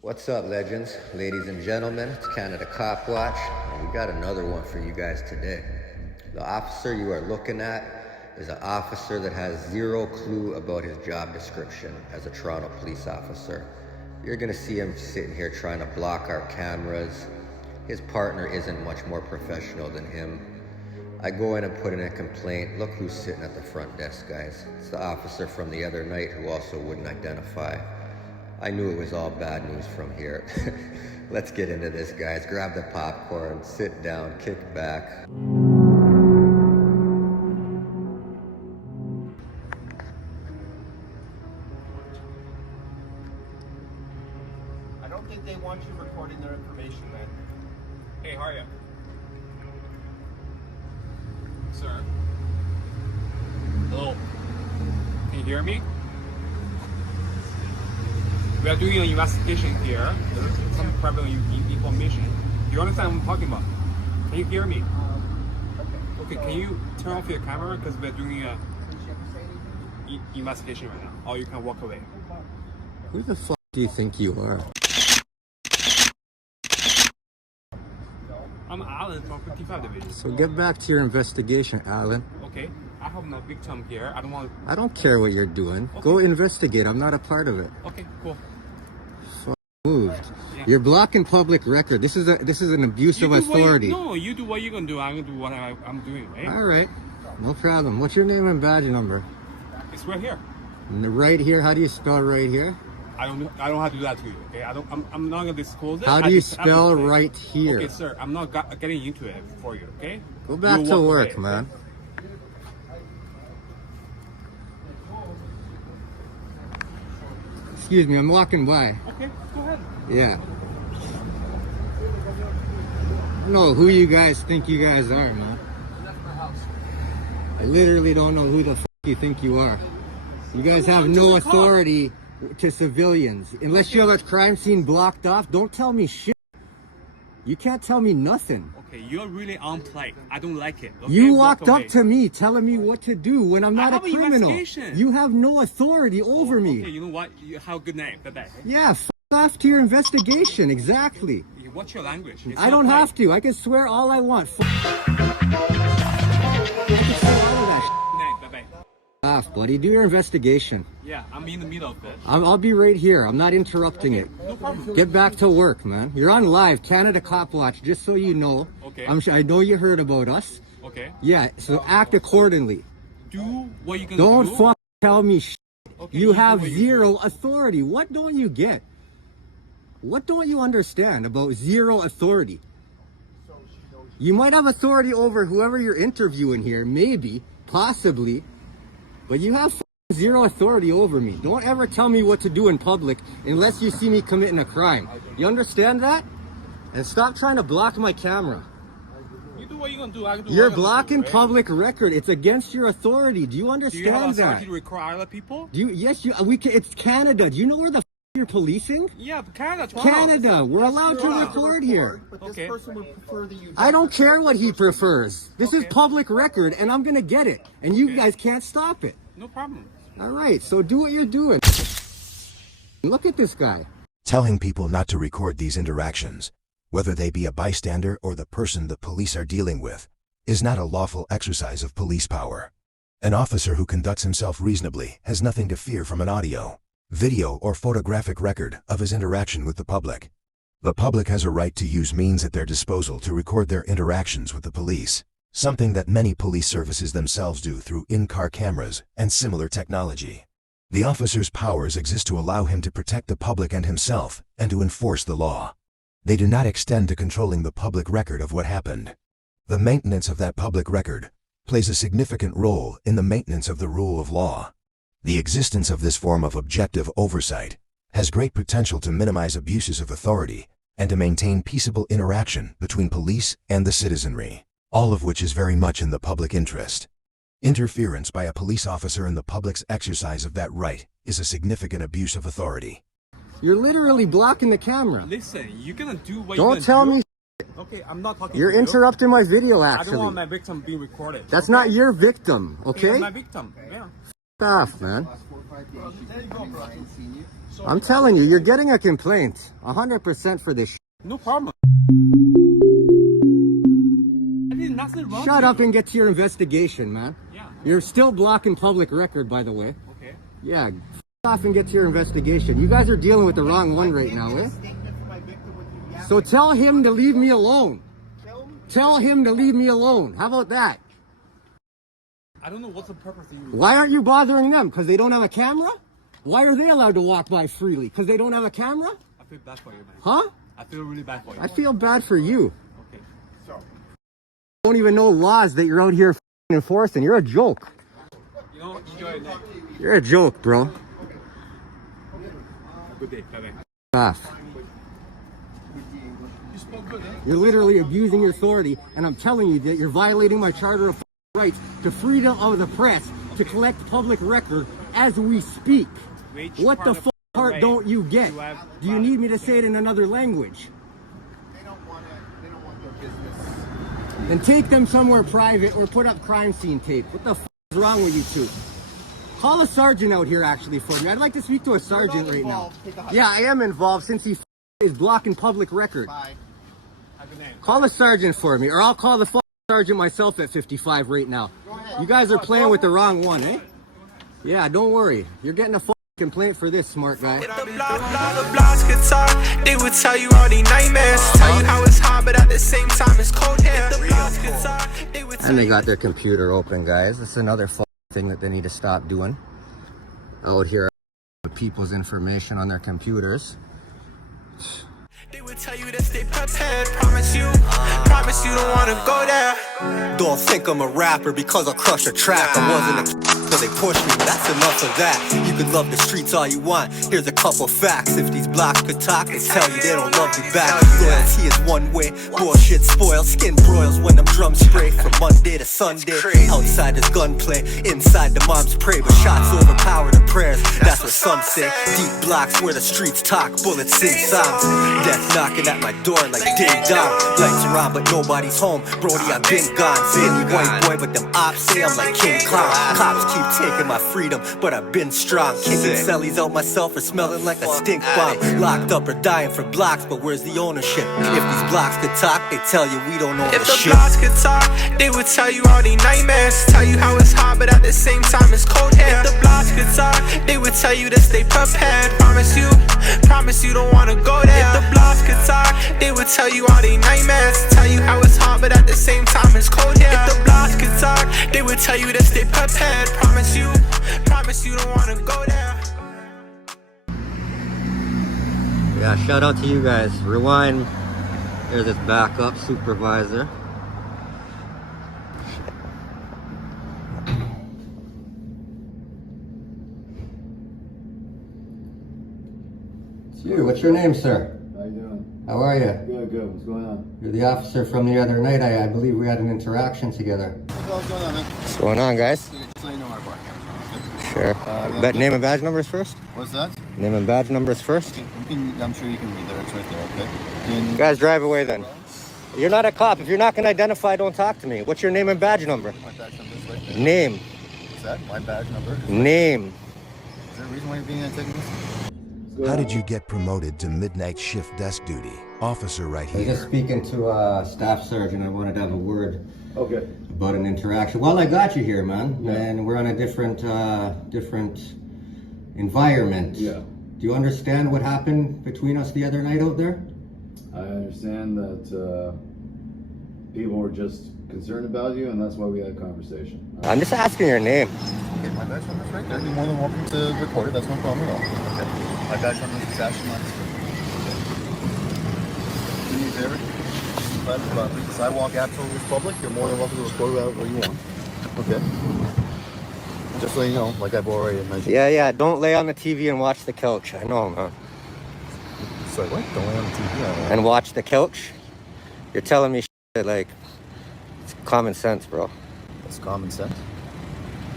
What's up, legends, ladies and gentlemen? It's Canada Cop Watch, and we got another one for you guys today. The officer you are looking at is an officer that has zero clue about his job description as a Toronto police officer. You're gonna see him sitting here trying to block our cameras. His partner isn't much more professional than him. I go in and put in a complaint. Look who's sitting at the front desk, guys. It's the officer from the other night who also wouldn't identify. I knew it was all bad news from here. Let's get into this, guys. Grab the popcorn, sit down, kick back. I don't think they want you recording their information, man. Hey, how are you? Sir? Hello? Can you hear me? We are doing an investigation here. There's some private information. Do you understand what I'm talking about? Can you hear me? Okay, can you turn off your camera? Because we're doing a investigation right now. Or you can walk away. Who the fuck do you think you are? I'm Alan from 55 Division. So get back to your investigation, Alan. Okay, I have no victim here. I don't care what you're doing. Okay. Go investigate. I'm not a part of it. Okay, cool. Moved. Yeah. You're blocking public record. This is an abuse of authority. No, you do what you're gonna do. I'm gonna do what I'm doing, right? All right, no problem. What's your name and badge number? It's right here. Right here. How do you spell right here? I don't have to do that to you, okay? I'm not gonna disclose it. How do you spell right here? Okay, sir, I'm not getting into it for you, okay? Go back to work, man. Excuse me, I'm walking by. Okay, go ahead. Yeah. I don't know who you guys think you guys are, man. I literally don't know who the fuck you think you are. You guys have no authority to civilians. Unless you have a crime scene blocked off, don't tell me shit. You can't tell me nothing. Okay, you're really on play. I don't like it. Okay? You walked up to me telling me what to do when I'm not a criminal. You have no authority over me. Okay, you know what? You have a good name. Bye-bye. Yeah, f off to your investigation. Exactly. What's your language? I don't have to. I can swear all I want. I can say all of that shit. Bye-bye. Off, buddy. Do your investigation. Yeah, I'm in the middle of it. I'll be right here. I'm not interrupting it. No problem. Get back to work, man. You're on live, Canada Cop Watch, just so you know. Okay. I know you heard about us. Okay. Yeah, so act accordingly. Do what you can Don't do. fucking tell me shit. Okay, You have do what zero authority. What don't you get? What don't you understand about zero authority? You might have authority over whoever you're interviewing here, maybe, possibly, but you have zero authority over me. Don't ever tell me what to do in public unless you see me committing a crime. You understand that? And stop trying to block my camera. You do what you're gonna do. I can do You're what I'm gonna blocking do, right? public record. It's against your authority. Do you Do you have understand authority that? to record other people? Do you? Yes, you. We can. It's Canada. Do you know where the you're policing? Yeah, but Canada, Toronto. Canada. We're allowed to record here. But this Okay. person would prefer that you. I don't care what he prefers. This is Okay. public record, and I'm gonna get it, and you Okay. guys can't stop it. No problem. All right. So do what you're doing. Look at this guy. Telling people not to record these interactions, whether they be a bystander or the person the police are dealing with, is not a lawful exercise of police power. An officer who conducts himself reasonably has nothing to fear from an audio, video, or photographic record of his interaction with the public. The public has a right to use means at their disposal to record their interactions with the police, something that many police services themselves do through in-car cameras and similar technology. The officer's powers exist to allow him to protect the public and himself, and to enforce the law. They do not extend to controlling the public record of what happened. The maintenance of that public record plays a significant role in the maintenance of the rule of law. The existence of this form of objective oversight has great potential to minimize abuses of authority and to maintain peaceable interaction between police and the citizenry, all of which is very much in the public interest. Interference by a police officer in the public's exercise of that right is a significant abuse of authority. You're literally blocking the camera. Listen, you're gonna do what Don't you're tell gonna me. do. Okay, I'm not talking You're to you. interrupting my video. I don't want Actually, my victim being recorded. that's not your victim. Okay, Okay. my victim. Yeah. Off, man. I'm telling you, you're getting a complaint. 100% for this. No problem. I did nothing wrong. Shut up and get to your investigation, man. Yeah. You're still blocking public record, by the way. Okay. Yeah, off and get to your investigation. You guys are dealing with the wrong one right now, eh? So tell him to leave me alone. Tell him to leave me alone. How about that? I don't know what's the purpose of you. Why aren't you bothering them? Because they don't have a camera? Why are they allowed to walk by freely? Because they don't have a camera? I feel bad for you, man. Huh? I feel really bad for you. I feel bad for you. Okay. So, You don't even know laws that you're out here enforcing. You're a joke. You know, enjoy your night. You're a joke, bro. Good day. Bye-bye. Off. you spoke good, eh? You're literally abusing your authority, and I'm telling you that you're violating my Charter of Rights to freedom of the press to collect public record as we speak. Which What the part right don't you get? you have Do you need me to say it in another language? They don't want their business. Then take them somewhere private or put up crime scene tape. What the is wrong with you two? Call a sergeant out here actually for me. I'd like to speak to a sergeant right now. Yeah, I am involved since he is blocking public record. Bye. Have a name. Call a sergeant for me, or I'll call the sergeant myself at 55 right now. You guys are playing with the wrong one, eh? Yeah, don't worry. You're getting a complaint for this, smart guy. If the blogs could talk, they would tell you all these nightmares. Tell you how it's hot, but at the same time it's cold here. If the blogs could talk, they would tell And they got their computer open, guys. That's another thing that they need to stop doing. Out here, people's information on their computers. They would tell you to stay prepared. Promise you don't wanna go there. Don't think I'm a rapper because I crush a track. I wasn't a so they pushed me, but that's enough of that. You can love the streets all you want. Here's a couple facts. If these blocks could talk, they tell you they don't love you back. Loyalty is one way, bullshit spoiled. Skin broils when them drums spray. From Monday to Sunday, outside is gunplay, inside the moms pray. But shots overpower the prayers, that's what some say. Deep blocks where the streets talk, bullets sing songs. Death knocking at my door like ding dong. Lights around but nobody's home, Brody I've been gone. Silly white boy but them ops say I'm like King Clown. Cops keep taking my freedom, but I've been strong. Kicking cellies out myself or smelling like a stink bomb. Locked up or dying for blocks, but where's the ownership? If these blocks could talk, they tell you we don't own If the the shit. blogs could talk, they would tell you all these nightmares. Tell you how it's hot, but at the same time it's cold here. If the blogs could talk, they would tell you to stay prepared. Promise you don't wanna go there. If the blogs could talk, they would tell you all these nightmares. Tell you how it's hot, but at the same time it's cold here. If the blogs could talk, they would tell you to stay prepared. Promise you don't wanna go there. Yeah, shout out to you guys. Rewind. There's this backup supervisor. It's you. What's your name, sir? How you doing? How are you? Good, good. What's going on? You're the officer from the other night. I believe we had an interaction together. What's going on, man? What's going on, guys? Just so you know our bar. Sure. Name and badge numbers first? What's that? Name and badge numbers first? I'm sure you can read there. It's right there, okay? You guys drive away then. You're not a cop. If you're not going to identify, don't talk to me. What's your name and badge number? My badge number is right there. Name. What's that? My badge number? Name. Is there a reason why you're being antagonist? How did you get promoted to midnight shift desk duty? Officer right I was just here. speaking to a staff sergeant. I wanted to have a word Okay. about an interaction. Well, I got you here, man. And we're on a different environment. Yeah. Do you understand what happened between us the other night out there? I understand that people were just concerned about you, and that's why we had a conversation. I'm just asking your name. Okay, my badge number's right there. You're more than welcome to record it. That's no problem at all. Okay. My badge number is actually on the screen. Do me a favor. But the sidewalk absolutely is public. You're more than welcome to record whatever you want. Okay. Just so you know, like I've already mentioned. Yeah. Don't lay on the TV and watch the couch. I know, man. Sorry, what? Don't lay on the TV. And watch the couch? You're telling me shit like it's common sense, bro. That's common sense.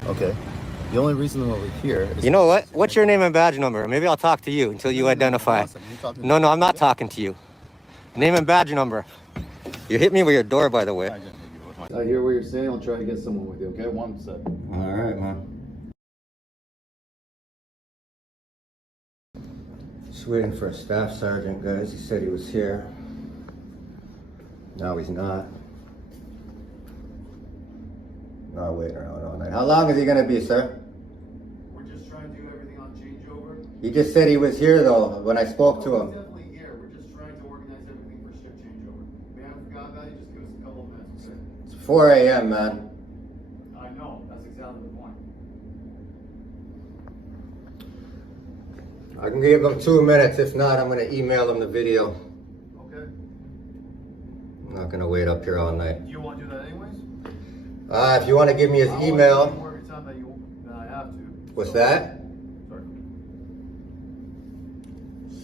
Okay. The only reason that we're here is... You know what? What's your name and badge number? Maybe I'll talk to you until you identify. No, I'm not talking to you. Name and badge number. You hit me with your door, by the way. I hear what you're saying. I'll try to get someone with you, okay? One sec. All right, man. Just waiting for a staff sergeant, guys. He said he was here. Now he's not. Not waiting around all night. How long is he gonna be, sir? We're just trying to do everything on changeover. He just said he was here though, when I spoke to him. He's definitely here. We're just trying to organize everything for shift changeover. If we haven't forgotten about you, just give us a couple of minutes, okay? It's 4 a.m., man. I know, that's exactly the point. I can give him 2 minutes. If not, I'm gonna email him the video. Okay. I'm not gonna wait up here all night. Do you want to do that anyways? If you want to give me his I email. want to more every time that I have to. What's that? Sorry.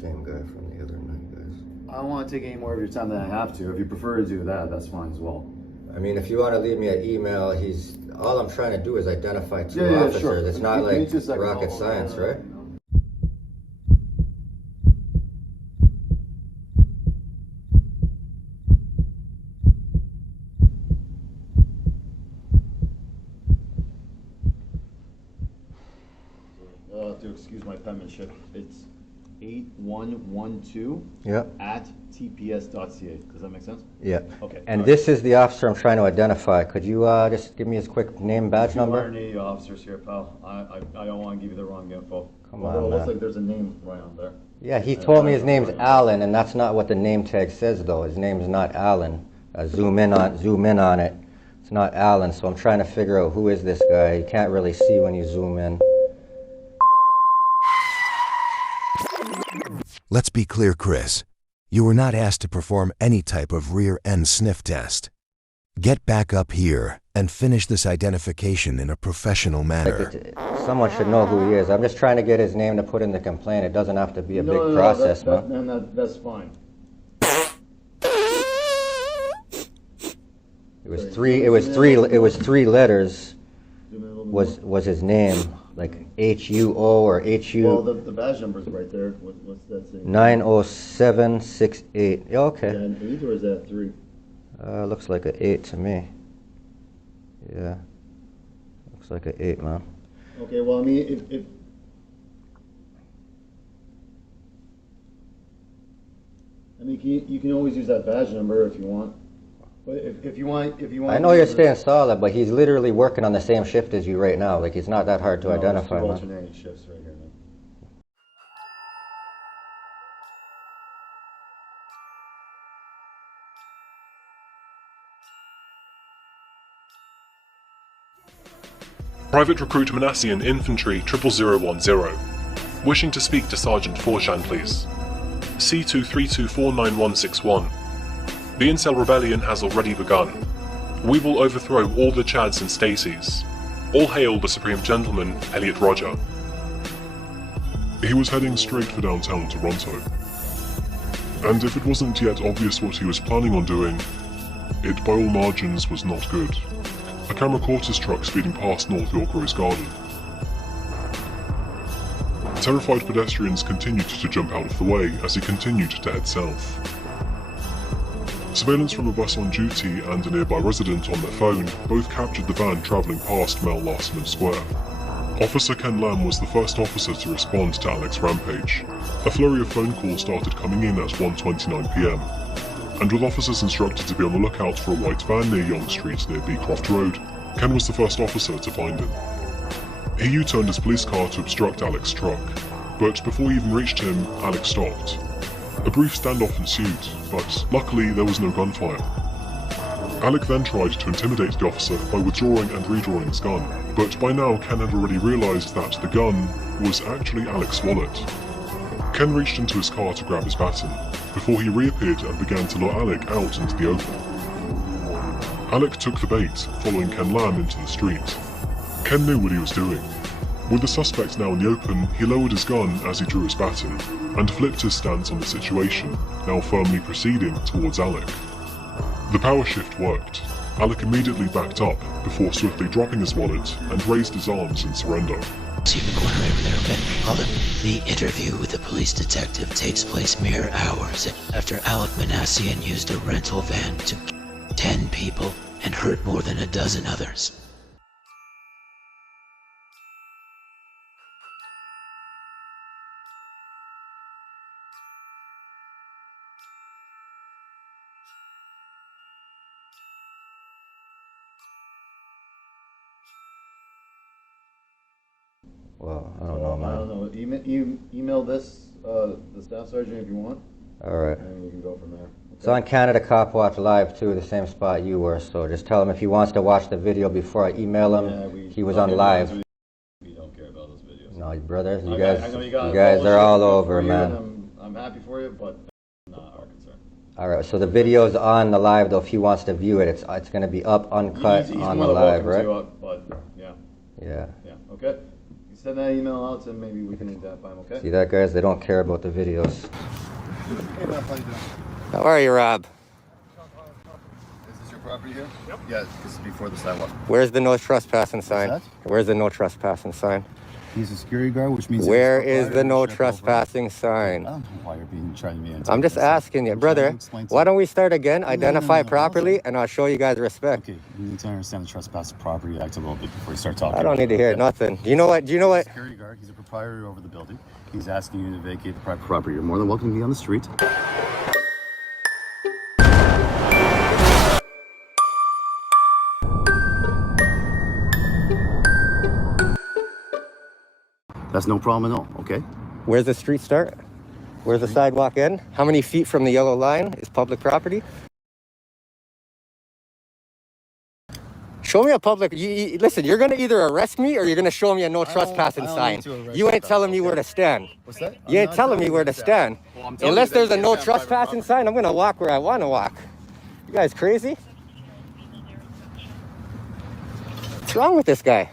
Same guy from the other night, guys. I don't want to take any more of your time than I have to. If you prefer to do that, that's fine as well. I mean, if you want to leave me an email, all I'm trying to do is identify two Yeah, officers. sure. It's not Give me like 2 seconds. rocket I'll- science, right? To excuse my penmanship, it's 8112 Yep. at tps.ca. Does that make sense? Yeah. Okay. And this is the officer I'm trying to identify. Could you just give me his quick name, badge Two number? RNA officers here, pal. I don't want to give you the wrong info. Come Although on, it looks man. like there's a name right on there. Yeah, he told me his name's Alan, and that's not what the name tag says, though. His name's not Alan. Zoom in on it. It's not Alan, so I'm trying to figure out who is this guy. You can't really see when you zoom in. Let's be clear, Chris. You were not asked to perform any type of rear end sniff test. Get back up here and finish this identification in a professional manner. Someone should know who he is. I'm just trying to get his name to put in the complaint. It doesn't have to be a big process, man. That's fine. It was three letters was his name, like HUO or HU. Well, the badge number's right there. What's that saying? 90768. Yeah, okay. Is that an 8 or is that 3? Looks like an 8 to me. Yeah. Looks like an 8, man. Okay, well, I mean, if you can always use that badge number if you want. But if you want, I know you're staying solid, but he's literally working on the same shift as you right now. Like, it's not that hard to identify, man. man. Alternating shifts right here, man. Private Recruit Manassian Infantry 00010. Wishing to speak to Sergeant Forshan, please. C232496161. The Incel Rebellion has already begun. We will overthrow all the Chads and Stacys. All hail the Supreme Gentleman, Elliot Roger. He was heading straight for downtown Toronto. And if it wasn't yet obvious what he was planning on doing, it by all margins was not good. A camera caught his truck speeding past North York Rose Garden. Terrified pedestrians continued to jump out of the way as he continued to head south. Surveillance from a bus on duty and a nearby resident on their phone both captured the van travelling past Mount Lastman Square. Officer Ken Lam was the first officer to respond to Alec's rampage. A flurry of phone calls started coming in at 1:29 PM, and with officers instructed to be on the lookout for a white van near Yonge Street near Beecroft Road, Ken was the first officer to find him. He U-turned his police car to obstruct Alec's truck, but before he even reached him, Alec stopped. A brief standoff ensued, but luckily there was no gunfire. Alec then tried to intimidate the officer by withdrawing and redrawing his gun, but by now Ken had already realised that the gun was actually Alec's wallet. Ken reached into his car to grab his baton, before he reappeared and began to lure Alec out into the open. Alec took the bait, following Ken Lam into the street. Ken knew what he was doing. With the suspect now in the open, he lowered his gun as he drew his baton, and flipped his stance on the situation, now firmly proceeding towards Alec. The power shift worked. Alec immediately backed up, before swiftly dropping his wallet and raised his arms in surrender. See the corner over there, okay? Hold it. The interview with the police detective takes place mere hours after Alec Manassian used a rental van to kill 10 people and hurt more than a dozen others. Well, I don't know, I man. don't know. Email this, the staff sergeant if you want, Alright. and we can go from there. It's on Canada Cop Watch Live too, the same spot you were, so just tell him if he wants to watch the video before I email him, he was on live. We don't care about those videos. No, brother, you I know guys are all over, man. I'm happy for you, but not our concern. Alright, so the video's on the live though, if he wants to view it, it's going to be up, uncut, He's on more the than live, welcome right? to, but yeah, Yeah. okay. You send that email out and maybe we can identify him, okay? See that, guys? They don't care about the videos. Hey, Beth, how you doing? How are you, Rob? Is this your property here? Yep. Yeah, this is before the sidewalk. Where's the no trespassing sign? that? Where's the no trespassing sign? He's a security guard, which means... Where is the no trespassing sign? I don't know why you're trying to be... I'm just asking you, brother. Why don't we start again, identify properly, and I'll show you guys respect. Okay, you need to understand the trespass property act a little bit before you start talking. I don't need to hear nothing. You know what? Do you know what? Security guard, he's a proprietor over the building. He's asking you to vacate the private property. You're more than welcome to be on the street. That's no problem at all, okay? Where's the street start? Where's the sidewalk end? How many feet from the yellow line is public property? Show me a public... listen, you're going to either arrest me or you're going to show me a no trespassing sign. You ain't telling me where to stand. What's that? You ain't telling me where to stand. Unless there's a no trespassing sign, I'm going to walk where I want to walk. You guys crazy? What's wrong with this guy?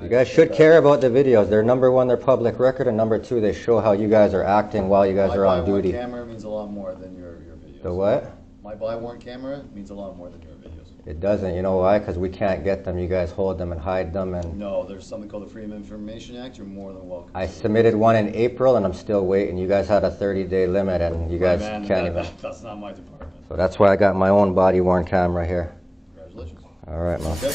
You guys should care about the videos. They're number one, they're public record, and number two, they show how you guys are acting while you guys are on duty. My camera means a lot more than your videos. The what? My body-worn camera means a lot more than your videos. It doesn't. You know why? Because we can't get them. You guys hold them and hide them. And No, there's something called the Freedom of Information Act. You're more than welcome. I submitted one in April, and I'm still waiting. You guys had a 30-day limit, and you guys Man, can't even. That's not my department. So that's why I got my own body-worn camera here. Congratulations. All right, man. Okay.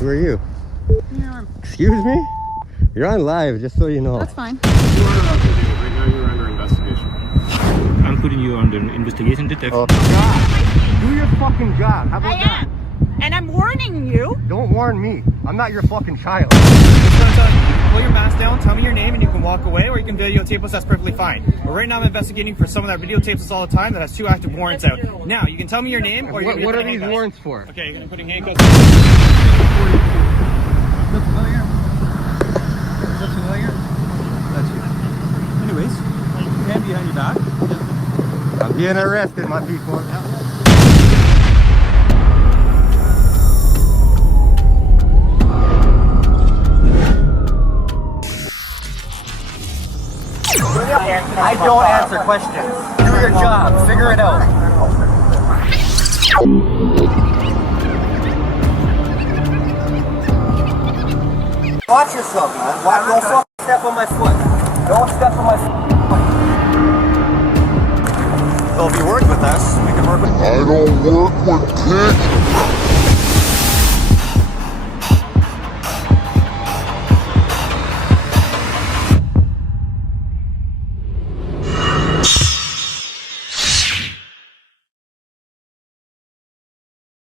Who are you? Excuse me? You're on live, just so you know. That's fine. You are on video. Right now you're under investigation. I'm putting you under investigation, detective. Oh, God. Do your fucking job. How about that? And I'm warning you. Don't warn me. I'm not your fucking child. Pull your mask down, tell me your name, and you can walk away, or you can videotape us. That's perfectly fine. But right now I'm investigating for someone that videotapes us all the time that has 2 active warrants out. Now, you can tell me your name, or you're What are these warrants for? Okay, you're going to put in handcuffs. Look familiar? Look familiar? That's you. Anyways, hand behind your back. I'm being arrested, my people. I don't answer questions. Do your job. Figure it out. Watch yourself, man. Don't fucking step on my foot. Don't step on my foot. So if you work with us, we can work with... I don't work with kids.